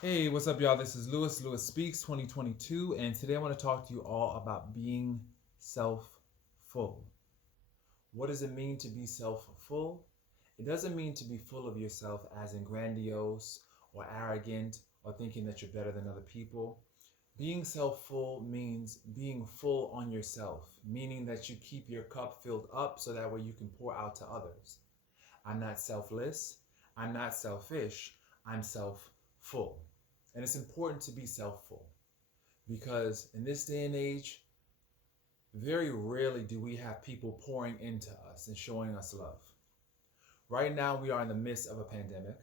Hey, what's up, y'all? This is Lewis Speaks 2022, and today I want to talk to you all about being self full. What does it mean to be self full? It doesn't mean to be full of yourself as in grandiose or arrogant or thinking that you're better than other people. Being self full means being full on yourself, meaning that you keep your cup filled up so that way you can pour out to others. I'm not selfless. I'm not selfish. I'm self full. And it's important to be self full because in this day and age, very rarely do we have people pouring into us and showing us love. Right now, we are in the midst of a pandemic.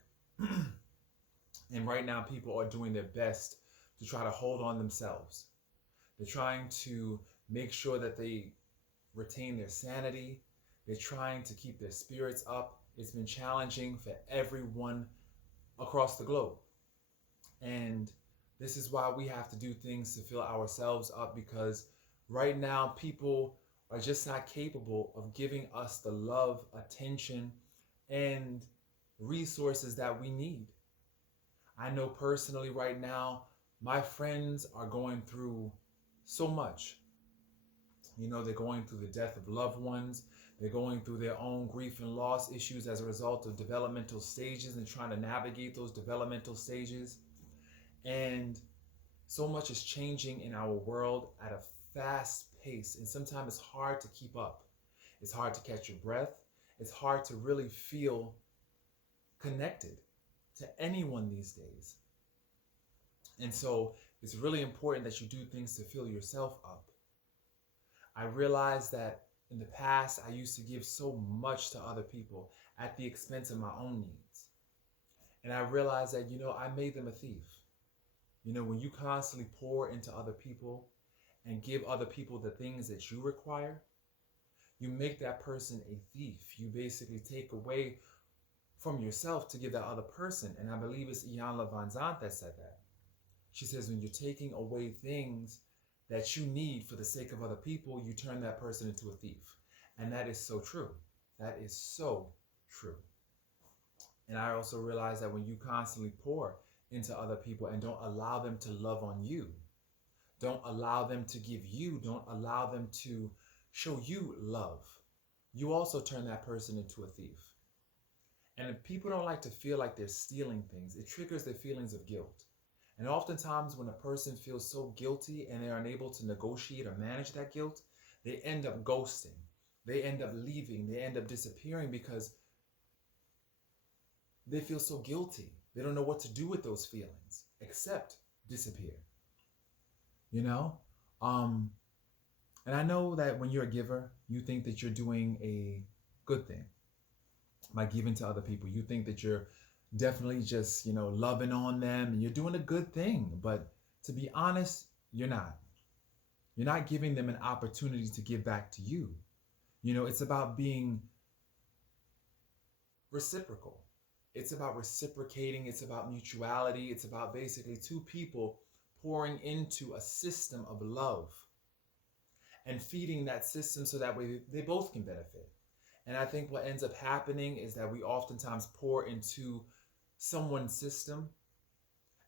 And right now, people are doing their best to try to hold on themselves. They're trying to make sure that they retain their sanity. They're trying to keep their spirits up. It's been challenging for everyone across the globe. And this is why we have to do things to fill ourselves up because right now people are just not capable of giving us the love, attention, and resources that we need. I know personally right now, my friends are going through so much. You know, they're going through the death of loved ones. They're going through their own grief and loss issues as a result of developmental stages and trying to navigate those developmental stages. And so much is changing in our world at a fast pace, and sometimes it's hard to keep up. It's hard to catch your breath. It's hard to really feel connected to anyone these days. And so it's really important that you do things to fill yourself up. I realized that in the past, I used to give so much to other people at the expense of my own needs. And I realized that, I made them a thief. When you constantly pour into other people and give other people the things that you require, you make that person a thief. You basically take away from yourself to give that other person. And I believe it's Iyanla Vanzant that said that. She says, when you're taking away things that you need for the sake of other people, you turn that person into a thief. And that is so true. That is so true. And I also realize that when you constantly pour into other people and don't allow them to love on you, don't allow them to give you, don't allow them to show you love, you also turn that person into a thief. And if people don't like to feel like they're stealing things, it triggers their feelings of guilt. And oftentimes when a person feels so guilty and they're unable to negotiate or manage that guilt, they end up ghosting. They end up leaving. They end up disappearing because they feel so guilty. They don't know what to do with those feelings except disappear. You know? Um, and I know that when you're a giver, you think that you're doing a good thing by giving to other people. You think that you're definitely just, loving on them and you're doing a good thing. But to be honest, you're not. You're not giving them an opportunity to give back to you. It's about being reciprocal. It's about reciprocating. It's about mutuality. It's about basically two people pouring into a system of love and feeding that system so that way they both can benefit. And I think what ends up happening is that we oftentimes pour into someone's system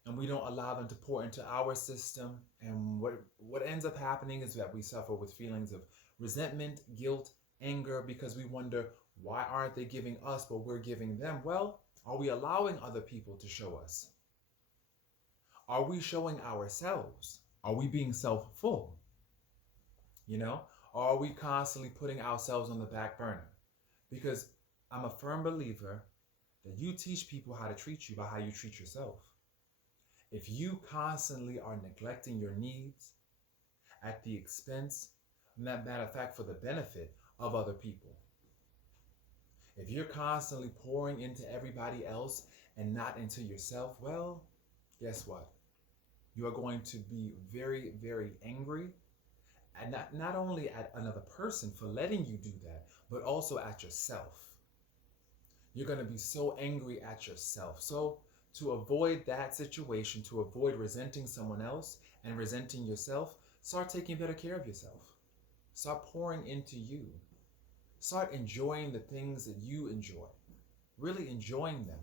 and we don't allow them to pour into our system. And what ends up happening is that we suffer with feelings of resentment, guilt, anger, because we wonder, why aren't they giving us but we're giving them? Well, are we allowing other people to show us? Are we showing ourselves? Are we being self-full? Or are we constantly putting ourselves on the back burner? Because I'm a firm believer that you teach people how to treat you by how you treat yourself. If you constantly are neglecting your needs at the expense, matter of fact, for the benefit of other people, if you're constantly pouring into everybody else and not into yourself, well, guess what? You are going to be very, very angry, and not only at another person for letting you do that, but also at yourself. You're going to be so angry at yourself. So to avoid that situation, to avoid resenting someone else and resenting yourself, start taking better care of yourself. Start pouring into you. Start enjoying the things that you enjoy. Really enjoying them.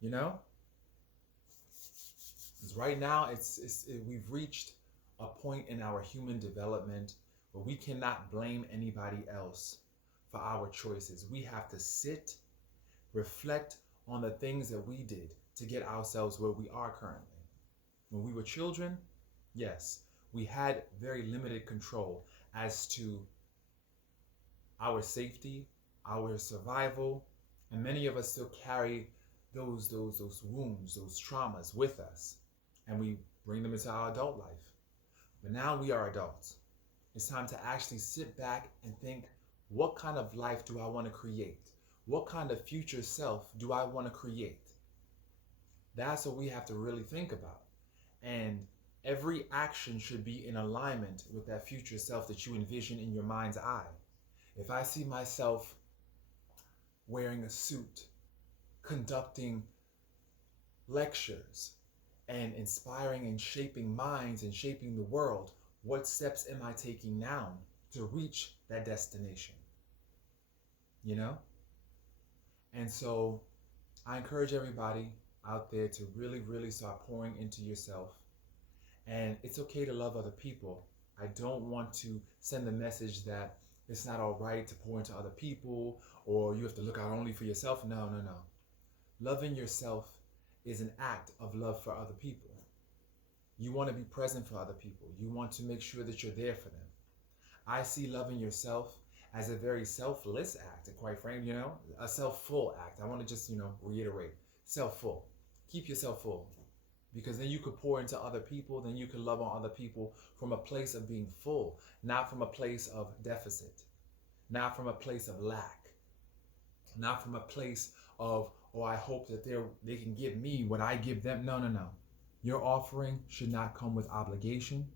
You know? Because right now, we've reached a point in our human development where we cannot blame anybody else for our choices. We have to sit, reflect on the things that we did to get ourselves where we are currently. When we were children, yes, we had very limited control as to our safety, our survival, and many of us still carry those wounds, those traumas with us, and we bring them into our adult life. But now we are adults. It's time to actually sit back and think, what kind of life do I want to create? What kind of future self do I want to create? That's what we have to really think about. And every action should be in alignment with that future self that you envision in your mind's eye. If I see myself wearing a suit, conducting lectures, and inspiring and shaping minds and shaping the world, what steps am I taking now to reach that destination? You know? And so I encourage everybody out there to really, really start pouring into yourself. And it's okay to love other people. I don't want to send the message that it's not all right to pour into other people or you have to look out only for yourself. No, no, no. Loving yourself is an act of love for other people. You want to be present for other people. You want to make sure that you're there for them. I see loving yourself as a very selfless act, and quite frankly, a self-full act. I want to just, reiterate, self-full. Keep yourself full, because then you could pour into other people, then you can love on other people from a place of being full, not from a place of deficit, not from a place of lack, not from a place of, oh, I hope that they can give me what I give them. No, no, no. Your offering should not come with obligation.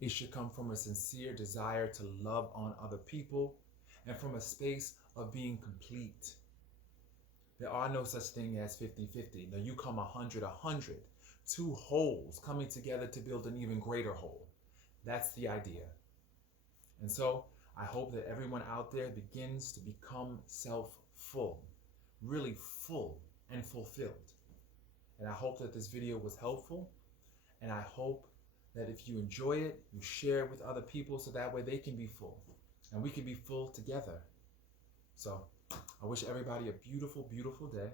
It should come from a sincere desire to love on other people and from a space of being complete. There are no such thing as 50-50. No, you come 100-100. Two wholes coming together to build an even greater whole. That's the idea. And so I hope that everyone out there begins to become self-full, really full and fulfilled. And I hope that this video was helpful. And I hope that if you enjoy it, you share it with other people so that way they can be full and we can be full together. So I wish everybody a beautiful, beautiful day,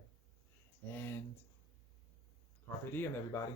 and carpe diem, everybody.